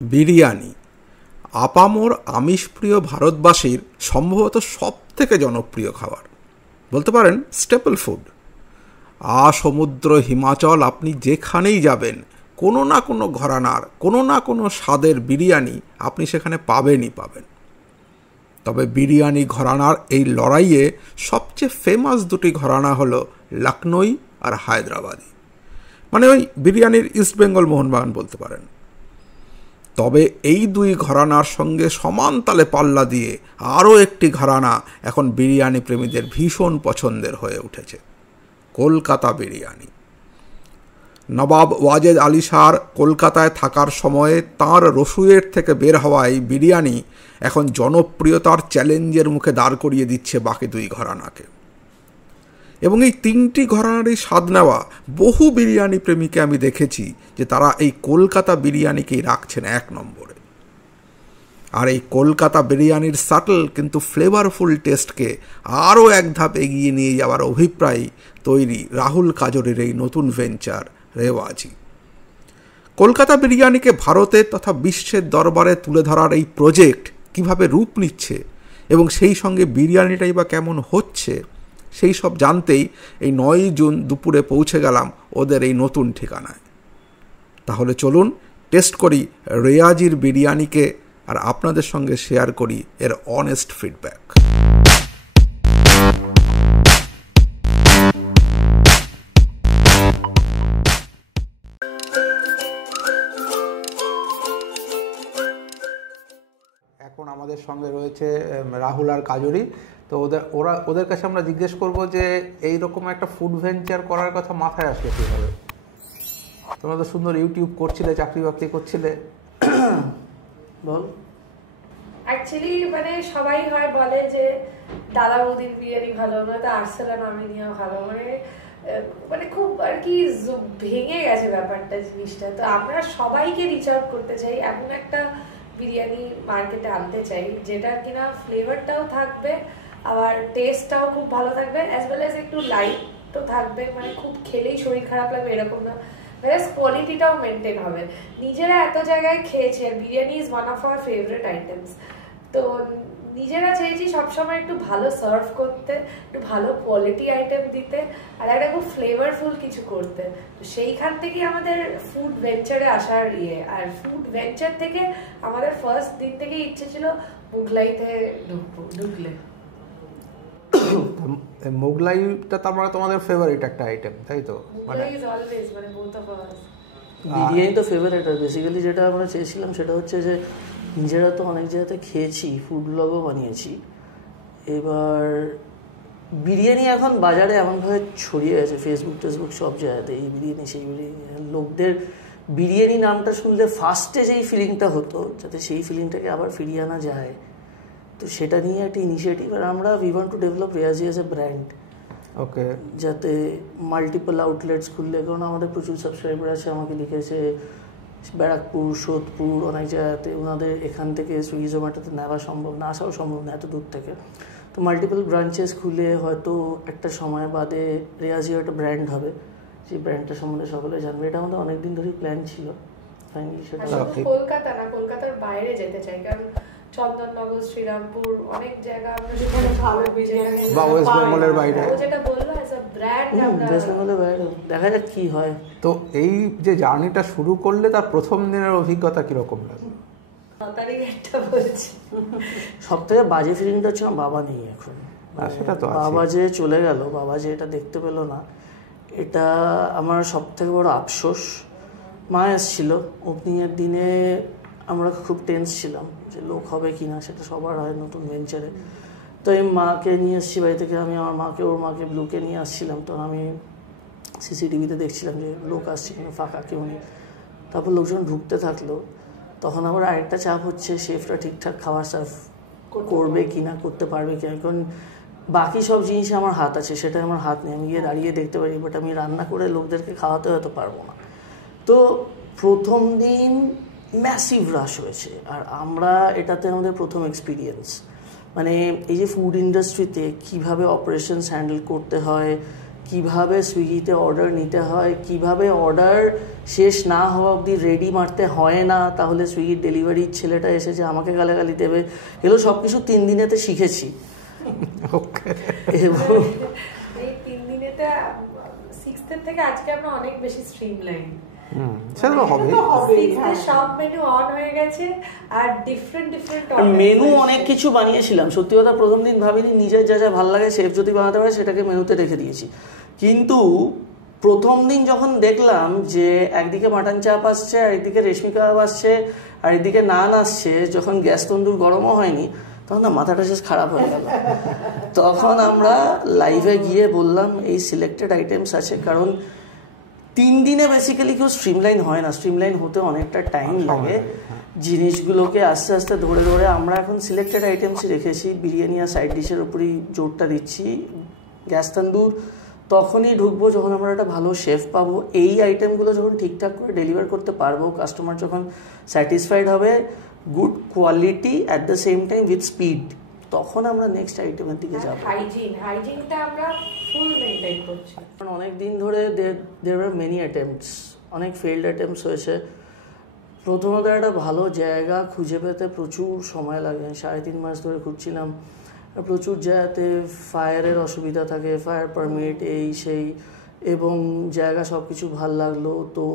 বিরিয়ানি আপামর আমিষপ্রিয় ভারতবাসীর সম্ভবত সবথেকে জনপ্রিয় খাবার, বলতে পারেন স্টেপল ফুড। সমুদ্র হিমাচল আপনি যেখানেই যাবেন কোনো না কোনো ঘরানার কোনো না কোনো স্বাদের বিরিয়ানি আপনি সেখানে পাবেনই পাবেন। তবে বিরিয়ানি ঘরানার এই লড়াইয়ে সবচেয়ে ফেমাস দুটি ঘরানা হলো লখনৌ আর হায়দ্রাবাদি, মানে ওই বিরিয়ানির ইস্টবেঙ্গল মোহনবাগান বলতে পারেন। তবে এই দুই ঘরানার সঙ্গে সমান তালে পাল্লা দিয়ে আরও একটি ঘরানা এখন বিরিয়ানি প্রেমীদের ভীষণ পছন্দের হয়ে উঠেছে, কলকাতা বিরিয়ানি। নবাব ওয়াজেদ আলী শাহর কলকাতায় থাকার সময়ে তাঁর রসুইয়ের থেকে বের হওয়া এই বিরিয়ানি এখন জনপ্রিয়তার চ্যালেঞ্জের মুখে দাঁড় করিয়ে দিচ্ছে বাকি দুই ঘরানাকে। এবং এই তিনটি ঘরানারই স্বাদ নেওয়া বহু বিরিয়ানি প্রেমীকে আমি দেখেছি যে তারা এই কলকাতা বিরিয়ানিকেই রাখছেন এক নম্বরে। আর এই কলকাতা বিরিয়ানির সাটল কিন্তু ফ্লেভারফুল টেস্টকে আরও এক ধাপ এগিয়ে নিয়ে যাওয়ার অভিপ্রায় তৈরি রাহুল কাজরির এই নতুন ভেঞ্চার রেওয়াজি। কলকাতা বিরিয়ানিকে ভারতের তথা বিশ্বের দরবারে তুলে ধরার এই প্রজেক্ট কিভাবে রূপ নিচ্ছে এবং সেই সঙ্গে বিরিয়ানিটাই বা কেমন হচ্ছে, সেই সব জানতেই এই 9 জুন দুপুরে পৌঁছে গেলাম ওদের এই নতুন ঠিকানায়। তাহলে চলুন টেস্ট করি রেওয়াজির বিরিয়ানিকে আর আপনাদের সঙ্গে শেয়ার করি এর অনেস্ট ফিডব্যাক। এখন আমাদের সঙ্গে রয়েছে রাহুল আর কাজরি। তো ওদের কাছে আমরা জিজ্ঞেস করবো যে এইরকম একটা ফুড ভেঞ্চার করার কথা মাথায় আসলে কীভাবে? তোমরা তো সুন্দর ইউটিউব করছিলে, চাকরি বাকরি করছিলে, বল। অ্যাকচুয়ালি মানে সবাই হয় বলে যে দাদা বৌদির বিরিয়ানি ভালো, নয়তো আর্সেলান আর্মেনিয়া ভালো, মানে খুব আর কি ভেঙে গেছে ব্যাপারটা, জিনিসটা। তো আমরা সবাইকে রিচ আউট করতে চাই, এমন একটা বিরিয়ানি মার্কেটে আনতে চাই যেটা কিনা ফ্লেভারটাও থাকবে, আবার টেস্টটাও খুব ভালো থাকবে, অ্যাজ ওয়েল অ্যাজ একটু লাইট তো থাকবে, মানে খুব খেলেই শরীর খারাপ লাগবে এরকম না, কোয়ালিটিটাও মেনটেন হবে। নিজেরা এত জায়গায় খেয়েছি আর biryani is one of our favourite items. তো নিজেরা চেয়েছি সবসময় একটু ভালো সার্ভ করতে, একটু ভালো কোয়ালিটি আইটেম দিতে, আর একটা খুব ফ্লেভারফুল কিছু করতে। তো সেইখান থেকে আমাদের ফুড ভেঞ্চারে আসার আর ফুড ভেঞ্চার থেকে আমাদের ফার্স্ট দিন থেকে ইচ্ছে ছিল মুগলাইতে ঢুকলে। মোগলাইটা তোমাদের ফেভারিট একটা আইটেম, তাই তো? মুগলাই ইজ অলওয়েজ, মানে বোথ অফ আস। বিরিয়ানি তো ফেভারিট, আর বেসিক্যালি যেটা আমরা চেয়েছিলাম সেটা হচ্ছে যে নিজেরা তো অনেক জায়গাতে খেয়েছি, ফুড ব্লগও বানিয়েছি। এবার বিরিয়ানি এখন বাজারে এমনভাবে ছড়িয়ে গেছে, ফেসবুক সব জায়গাতে এই বিরিয়ানি সেই বিরিয়ানি, লোকদের বিরিয়ানি নামটা শুনলে ফার্স্টে যেই ফিলিংটা হতো, যাতে সেই ফিলিংটাকে আবার ফিরিয়ে আনা যায়, তো সেটা নিয়ে একটা ইনিশিয়েটিভ। আর আমরা we want to develop Rewazi as a brand, okay, যাতে মাল্টিপল আউটলেটস খুললে, কারণ আমাদের প্রচুর সাবস্ক্রাইবার আছে, আমাকে লিখেছে ব্যারাকপুর, সোদপুর, অনেক জায়গাতে ওনাদের এখান থেকে সুইগি জোম্যাটোতে নেওয়া সম্ভব না, আসাও সম্ভব না এত দূর থেকে। তো মাল্টিপল ব্রাঞ্চেস খুলে হয়তো একটা সময় বাদে রেওয়াজিও একটা ব্র্যান্ড হবে, সেই ব্র্যান্ডটা সম্বন্ধে সকলে জানবে। এটা আমাদের অনেকদিন ধরেই প্ল্যান ছিল। ফাইনালি সেটা কলকাতা না, কলকাতার বাইরে যেতে চাই, কারণ চন্দননগর, শ্রীরামপুর, অনেক জায়গা আমরা যেখানে ভালো বিরিয়ানি বা ওয়েস্ট বেঙ্গলের বাইরে, ও যেটা বললো অ্যাজ আ ব্র্যান্ড আমরা ওয়েস্ট বেঙ্গলের বাইরে দেখা যাক কি হয়। তো এই যে জার্নিটা শুরু করলে তার প্রথম দিনের অভিজ্ঞতা কিরকম লাগলো? সব থেকে বাজে ফিলিংটা হচ্ছে আমার বাবা নেই এখন। সেটা তো বাবা যে চলে গেল, বাবা যে এটা দেখতে পেলো না, এটা আমার সব থেকে বড় আফসোস। মা এসেছিল ওপেনিংয়ের দিনে, আমরা খুব টেন্স ছিলাম যে লোক হবে কি না, সেটা সবার হয় নতুন ভেঞ্চারে। তো আমি মাকে নিয়ে এসেছি বাড়ি থেকে, আমি আমার মাকে, ওর মাকে ব্লুকে নিয়ে আসছিলাম। তখন আমি সিসিটিভিতে দেখছিলাম যে লোক আসছে কিন্তু ফাঁকা কেউ নেই। তারপর লোকজন ঢুকতে থাকলো, তখন আবার আরেকটা চাপ হচ্ছে শেফরা ঠিকঠাক খাবার সার্ভ করবে কি না, করতে পারবে কি না, কারণ বাকি সব জিনিসে আমার হাত আছে, সেটা আমার হাত নেই। আমি গিয়ে দাঁড়িয়ে দেখতে পারি, বাট আমি রান্না করে লোকদেরকে খাওয়াতে হয়তো পারবো না। তো প্রথম দিন ম্যাসিভ রাশ হয়েছে, আর আমরা এটাতে আমাদের প্রথম এক্সপিরিয়েন্স, মানে এই যে ফুড ইন্ডাস্ট্রিতে কীভাবে অপারেশনস হ্যান্ডেল করতে হয়, কিভাবে সুইগিতে অর্ডার নিতে হয়, কিভাবে অর্ডার শেষ না হওয়া অবধি রেডি মারতে হয় না, তাহলে সুইগির ডেলিভারির ছেলেটা এসেছে আমাকে গালাগালি দেবে, এগুলো সব কিছু 3 দিনেতে শিখেছি। এবং এই 3 দিনেতে 6th থেকে আজকে আমরা অনেক বেশি স্ট্রিমলাইন। সেটা হবে। সব মেনু অন হয়ে গেছে আর ডিফারেন্ট মেনু অনেক কিছু বানিয়েছিলাম, সত্যি কথা প্রথম দিন ভাবিনি, নিজের যা যা ভালো লাগে শেফ যদি বানাতে পারে সেটাকে মেনুতে রেখে দিয়েছি। কিন্তু প্রথম দিন যখন দেখলাম যে একদিকে মাটন চাপ আসছে, আর একদিকে রেশমি কাবাব আসছে, আর একদিকে নান আসছে, যখন গ্যাস তন্দুর গরমও হয়নি, তখন না মাথাটা শেষ খারাপ হয়ে গেল। তখন আমরা লাইভে গিয়ে বললাম এই সিলেক্টেড আইটেমস আছে, কারণ 3 দিনে বেসিক্যালি কেউ স্ট্রিমলাইন হয় না, স্ট্রিমলাইন হতে অনেকটা টাইম লাগে। জিনিসগুলোকে আস্তে আস্তে ধরে ধরে আমরা এখন সিলেক্টেড আইটেমসই রেখেছি। বিরিয়ানি আর সাইড ডিশের উপরই জোরটা দিচ্ছি। গ্যাস তন্দুর তখনই ঢুকবো যখন আমরা একটা ভালো শেফ পাবো, এই আইটেমগুলো যখন ঠিকঠাক করে ডেলিভার করতে পারবো, কাস্টমার যখন স্যাটিসফাইড হবে, good quality at the same time with speed, তখন আমরা নেক্সট আইটেমের দিকে যাবো। হাইজিনটা আমরা ফুল মেইনটেইন করছি। অনেক দিন ধরে দেয়ার আর মেনি অ্যাটেম্পটস, অনেক ফেইল্ড অ্যাটেম্পটস হয়েছে। প্রথমত একটা ভালো জায়গা খুঁজে পেতে প্রচুর সময় লাগে, 3.5 মাস ধরে খুঁজছিলাম। প্রচুর জায়গাতে ফায়ারের অসুবিধা থাকে, ফায়ার পারমিট এই সেই, এবং জায়গা সব কিছু ভাল লাগলো, তো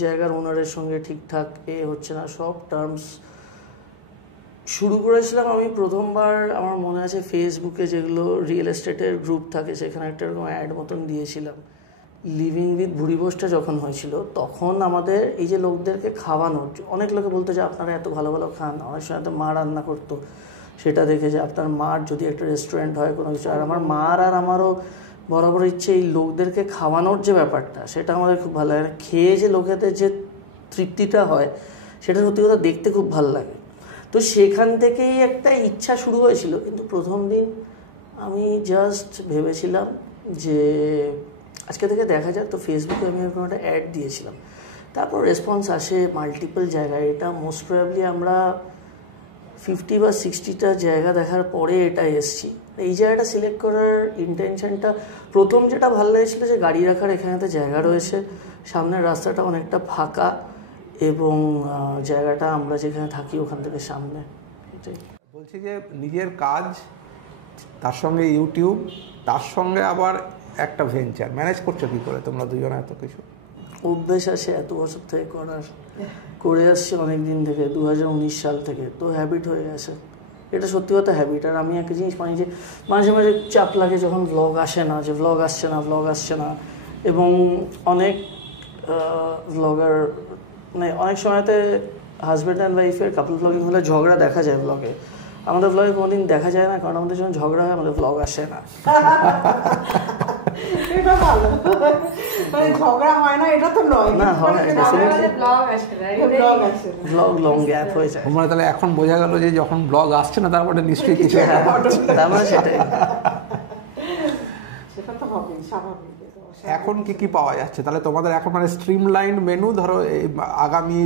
জায়গার ওনারের সঙ্গে ঠিকঠাক হচ্ছে না, সব টার্মস। শুরু করেছিলাম আমি প্রথমবার, আমার মনে আছে ফেসবুকে যেগুলো রিয়েল এস্টেটের গ্রুপ থাকে সেখানে একটা এরকম অ্যাড মতন দিয়েছিলাম। লিভিং উইথ ভুরিভোজটা যখন হয়েছিল তখন আমাদের এই যে লোকদেরকে খাওয়ানোর, অনেক লোকে বলতো যে আপনারা এত ভালো ভালো খান, অনেক সময় তো মা রান্না করতো, সেটা দেখে যে আপনার মার যদি একটা রেস্টুরেন্ট হয় কোনো কিছু, আর আমার মার আর আমারও বরাবর ইচ্ছে এই লোকদেরকে খাওয়ানোর যে ব্যাপারটা সেটা আমাদের খুব ভালো লাগে। খেয়ে যে লোকেদের যে তৃপ্তিটা হয় সেটা সত্যি কথা দেখতে খুব ভালো লাগে। তো সেখান থেকেই একটা ইচ্ছা শুরু হয়েছিল। কিন্তু প্রথম দিন আমি জাস্ট ভেবেছিলাম যে আজকে থেকে দেখা যাক, তো ফেসবুকে আমি এরকম একটা অ্যাড দিয়েছিলাম। তারপর রেসপন্স আসে মাল্টিপল জায়গায়। এটা মোস্ট প্রবাবলি আমরা 50 বা 60টা জায়গা দেখার পরে এটা এসছি। এই জায়গাটা সিলেক্ট করার ইন্টেনশনটা, প্রথম যেটা ভালো লেগেছিলো যে গাড়ি রাখার এখানেতে জায়গা রয়েছে, সামনের রাস্তাটা অনেকটা ফাঁকা, এবং জায়গাটা আমরা যেখানে থাকি ওখান থেকে সামনে। এটাই বলছি যে নিজের কাজ, তার সঙ্গে ইউটিউব, তার সঙ্গে আবার একটা ভেঞ্চার ম্যানেজ করছো কী করে তোমরা দুজনে এত কিছু? অভ্যেস আছে এত বছর থেকে করার, করে আসছি অনেক দিন থেকে, 2019 সাল থেকে, তো হ্যাবিট হয়ে গেছে। এটা সত্যি কথা হ্যাবিট। আর আমি একটা জিনিস মানি যে মাঝে মাঝে চাপ লাগে যখন ভ্লগ আসে না, যে ভ্লগ আসছে না, এবং অনেক ভ্লগার মানে অনেক সময়তে হাজব্যান্ড অ্যান্ড ওয়াইফের কাপল ভ্লগিং হলে ঝগড়া দেখা যায় ভ্লগে, আমাদের ভ্লগে কোনোদিন দেখা যায় না, কারণ আমাদের যখন ঝগড়া হয় আমাদের ভ্লগ আসে না। এটা ভালো, মানে ঝগড়া হয় না এটা তো নয়, না হয় আমাদের ব্লগ আসে না, ব্লগ আসে না, ভ্লগ লং গ্যাপ হয়ে যায়। তোমরা তাহলে এখন বোঝা গেল যে যখন ব্লগ আসছে না তারপরে নিশ্চয়ই কিছু তারপরে সেটাই, সেটা তো হবে স্বাভাবিক। এখন কি পাওয়া যাচ্ছে তাহলে তোমাদের? এখন মানে স্ট্রিমলাইন মেনু, ধরো এই আগামী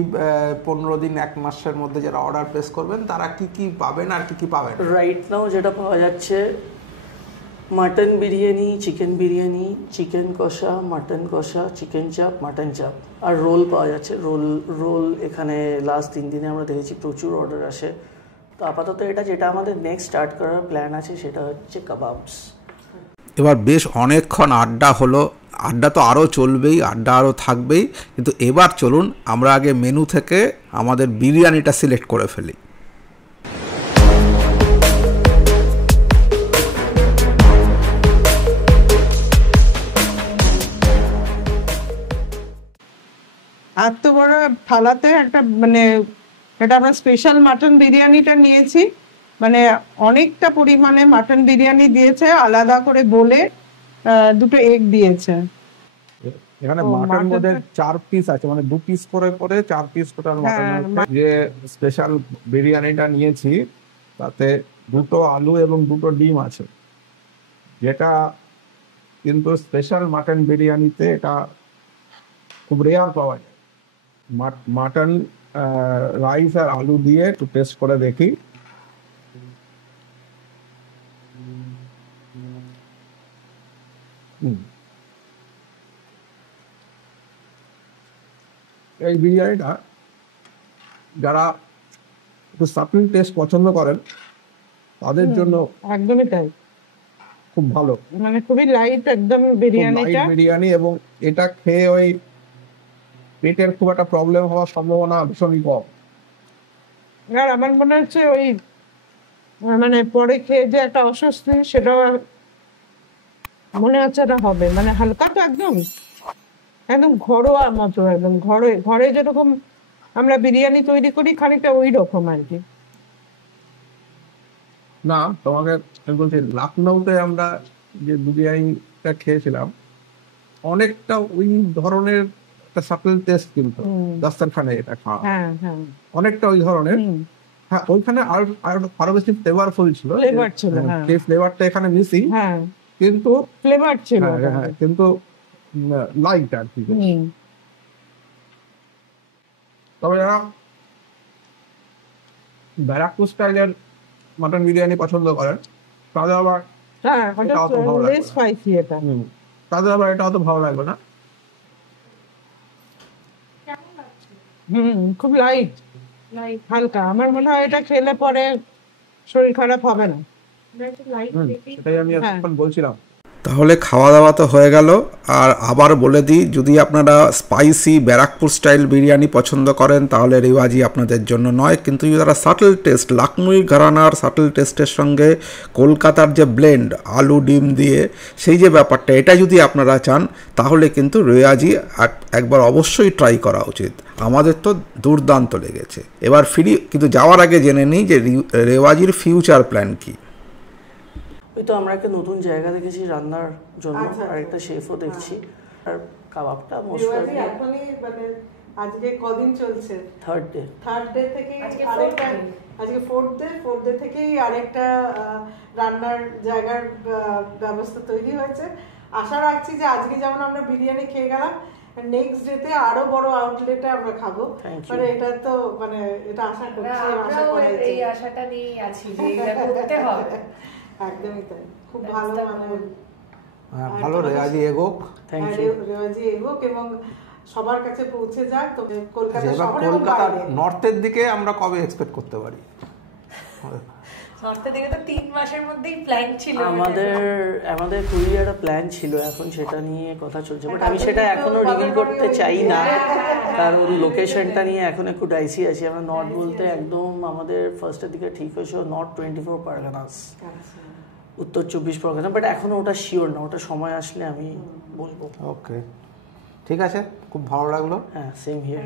15 দিন 1 মাসের মধ্যে যারা অর্ডার প্লেস করবেন তারা কি পাবেন আর কি পাবেন? রাইট নাও যেটা পাওয়া যাচ্ছে, mutton biryani, chicken biryani, chicken কষা, মাটন কষা, চিকেন চাপ, মাটন চাপ, আর রোল পাওয়া যাচ্ছে। রোল এখানে লাস্ট 3 দিনে আমরা দেখেছি প্রচুর অর্ডার আসে। তো আপাতত এটা যেটা আমাদের নেক্সট স্টার্ট করার প্ল্যান আছে সেটা হচ্ছে কাবাবস। এবার বেশ অনেকক্ষণ আড্ডা হলো, আড্ডা তো আরও চলবেই, আড্ডা আরও থাকবেই, কিন্তু এবার চলুন আমরা আগে মেনু থেকে আমাদের বিরিয়ানিটা সিলেক্ট করে ফেলি। এত বড় থালাতে একটা মানে এটা আমরা স্পেশাল মাটন বিরিয়ানিটা নিয়েছি, মানে অনেকটা পরিমাণে মাটন বিরিয়ানি দিয়েছে, আলাদা করে বলে 2টো এগ দিয়েছে। এখানে মাটন মধ্যে 4 পিস আছে, মানে 2 পিস করে 4 পিস টোটাল মাটন আছে। যে স্পেশাল বিরিয়ানিটা নিয়েছি তাতে 2টো আলু এবং 2টো ডিম আছে, যেটা কিন্তু স্পেশাল মাটন বিরিয়ানিতে এটা খুব রেয়ার পাওয়া যায়। মাটন রাইস আর আলু দিয়ে একটু টেস্ট করে দেখি। এই বিরিয়ানিটা যারা একটু সাপলিং টেস্ট পছন্দ করেন তাদের জন্য একদমই তাই, খুব ভালো। মানে খুবই লাইট একদম বিরিয়ানিটা। বিরিয়ানি, এবং এটা খেয়ে ওই পেটের খুব একটা প্রবলেম হওয়ার সম্ভাবনা ভীষণই কম। আর আমার মনে হচ্ছে ওই মানে পরে খেয়ে যে একটা অস্বস্তি, সেটা মনে হচ্ছে এটা হবে, মানে হালকা তো একদম একদম ঘরোয়া মতো, একদম ঘরে ঘরে যেরকম আমরা বিরিয়ানি তৈরি করি খানিকটা ওই রকম আর কি। না, তোমাকে আমি বলছি, লখনৌতে আমরা যে বিরিয়ানিটা খেয়েছিলাম অনেকটা ওই ধরনের একটা সাপল টেস্ট, কিন্তু দস্তরখানে এটা খাওয়া হ্যাঁ হ্যাঁ, অনেকটা ওই ধরনের। হ্যাঁ, ওইখানে আরো বেশি ফ্লেভারফুল ছিল, ফ্লেভার ছিল, হ্যাঁ সেই ফ্লেভারটা এখানে মিসিং, হ্যাঁ কিন্তু ফ্লেভার ছিল। হ্যাঁ কিন্তু লাইট আর কি। তবে যারা ব্যারাকপুর স্টাইলের মাটন বিরিয়ানি পছন্দ করেন তাদের আবার হ্যাঁ, এটা অত ভালো লাগবে লেস না। স্পাইসি এটা। তাদের আবার এটা অত ভালো লাগবে না। খুব লাইট হালকা। আমার মনে হয় এটা খেলে পরে শরীর খারাপ হবে না। সেটাই আমি এখন বলছিলাম। তাহলে খাওয়া দাওয়া তো হয়ে গেল। আর আবার বলে দিই, যদি আপনারা স্পাইসি ব্যারাকপুর স্টাইল বিরিয়ানি পছন্দ করেন তাহলে রেওয়াজি আপনাদের জন্য নয়, কিন্তু যদি তারা সাটল টেস্ট, লখনৌ ঘরানার সাটল টেস্টের সঙ্গে কলকাতার যে ব্লেন্ড আলু ডিম দিয়ে সেই যে ব্যাপারটা, এটা যদি আপনারা চান তাহলে কিন্তু রেওয়াজি একবার অবশ্যই ট্রাই করা উচিত। আমাদের তো দুর্দান্ত লেগেছে। এবার ফিরি, কিন্তু যাওয়ার আগে জেনে নিই যে রেওয়াজির ফিউচার প্ল্যান কী। ওই তো আমরা একটা নতুন জায়গা দেখেছি রান্নার জন্য, আর একটা শেফও দেখছি, আর কাবাবটা মোস্ট প্রবাবলি এখনই মানে আজকে কদিন চলছে? থার্ড ডে থেকে আরেকটা, আজকে ফোর্থ ডে থেকেই আরেকটা রান্নার জায়গার ব্যবস্থা তৈরি হয়েছে। আশা রাখছি যে আজকে যেমন আমরা বিরিয়ানি খেয়ে গেলাম, নেক্সট ডেতে আরো বড় আউটলেটে আমরা খাবো। মানে এটা তো মানে এটা আশা করছি, এই আশাটা নিয়ে আছি যে এটা করতে হবে। একদমই তাই, খুব ভালো, মানে ভালো রেওয়াজি এগোক, রেওয়াজি এগোক এবং সবার কাছে পৌঁছে যাক। তো কলকাতা শহরে, কলকাতার নর্থের দিকে আমরা কবে এক্সপেক্ট করতে পারি? নর্থের দিকে তো 3 মাসের মধ্যেই প্ল্যান ছিল আমাদের খুবই একটা প্ল্যান ছিল, এখন সেটা নিয়ে কথা চলছে, বাট আমি সেটা এখনো রিভিল করতে চাই না, কারণ লোকেশনটা নিয়ে এখন একটু ডাইসি আছি। আমরা নর্থ বলতে একদম আমাদের ফার্স্টের দিকে ঠিক হয়েছিল নর্থ 24 পরগনাস, উত্তর 24 পরগনা, বাট এখনো ওটা শিওর না, ওটা সময় আসলে আমি বলবো। ওকে, ঠিক আছে, খুব ভালো লাগলো। হ্যাঁ, সেম হিয়ার।